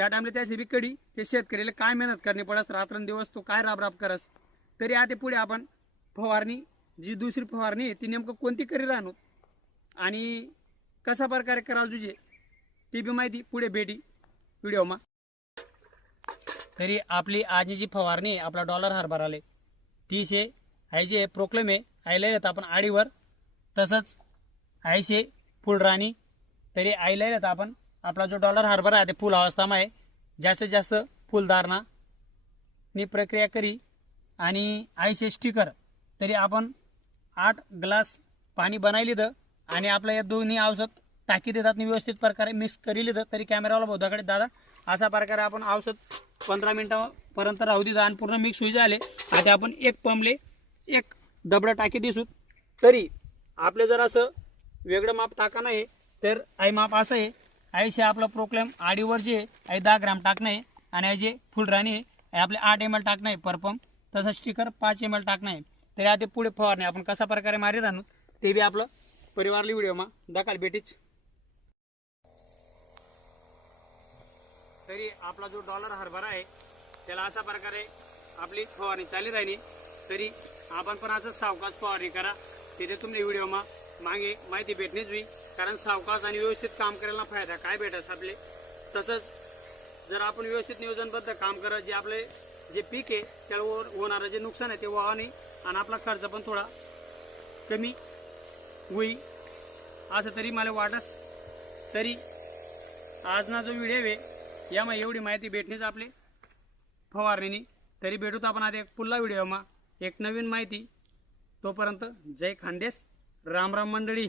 त्या टाइमला त्याची बी कडी ते शेतकरीला काय मेहनत करणे पडस, रात्रंदिवस तो काय राब करस. तरी आता पुढे आपण फवारणी जी दुसरी फवारणी आहे ती नेमकं कोणती करी राहणं आणि कशा प्रकारे कराल तुझे ती बी माहिती पुढे भेटी व्हिडिओमा. तरी आपली आजची जी फवारणी आपला डॉलर हरभरा आले 30 आहे जे प्रोक्लेम आहे आयला येत आपण आडीवर, तसंच 80 फुल राणी. तरी आयला येत आपण आपला जो डॉलर हरभरा आहे ते फुल अवस्थामा आहे, जास्तीत जास्त फुलधारणा नी प्रक्रिया करी. आणि 80 स्टिकर तरी आपण 8 ग्लास पाणी बनाई लिहिलं आणि आपल्या या दोन्ही औषध टाकी देतात व्यवस्थित प्रकारे मिक्स करी लिहिलं. तरी कॅमेरावाला बोधाकडे दादा अशा प्रकारे आपण औषध 15 मिनिटापर्यंत राहू दिलं आणि पूर्ण मिक्स होई झाले. आता आपण एक पंपले एक दबडा टाकी दिसू. तरी आपले जर असं वेगळं माप टाका नाही तर आई माप असं आहे, 80 आपलं प्रोक्लेम आडीवर जे आहे 10 ग्राम टाकणं आहे आणि जे फुल राणी आहे आपले 8 ml टाकणं आहे पर पंप, तसं स्टिकर 5 ml टाकणं आहे. तरी आता पुढे फवारणी आपण कशा प्रकारे मारी राहणं ते बी आपलं परिवारली व्हिडिओमा दाखल भेटीच. तरी आपला जो डॉलर हरभरा आहे त्याला अशा प्रकारे आपली फवारणी चालू राहिली. तरी आपण पण असं सावकाश फवारणी करा, तिथे तुम्ही व्हिडिओमा मागे माहिती भेटणेच होईल. कारण सावकाश आणि व्यवस्थित काम करायला फायदा काय भेटस आपले. तसंच जर आपण व्यवस्थित नियोजनबद्ध काम करत जे आपले जे पीक आहे त्याला होणारं जे नुकसान आहे ते व्हावं नाही आणि आपला खर्च पण थोडा कमी होईल असं तरी मला वाटस. तरी आजना जो व्हिडिओ आहे यामध्ये एवढी माहिती भेटणेच आपले फवारणीनी. तरी भेटूत आपण आता एक पुढला व्हिडिओमा एक नवीन माहिती. तोपर्यंत जय खानदेश, राम राम मंडळी.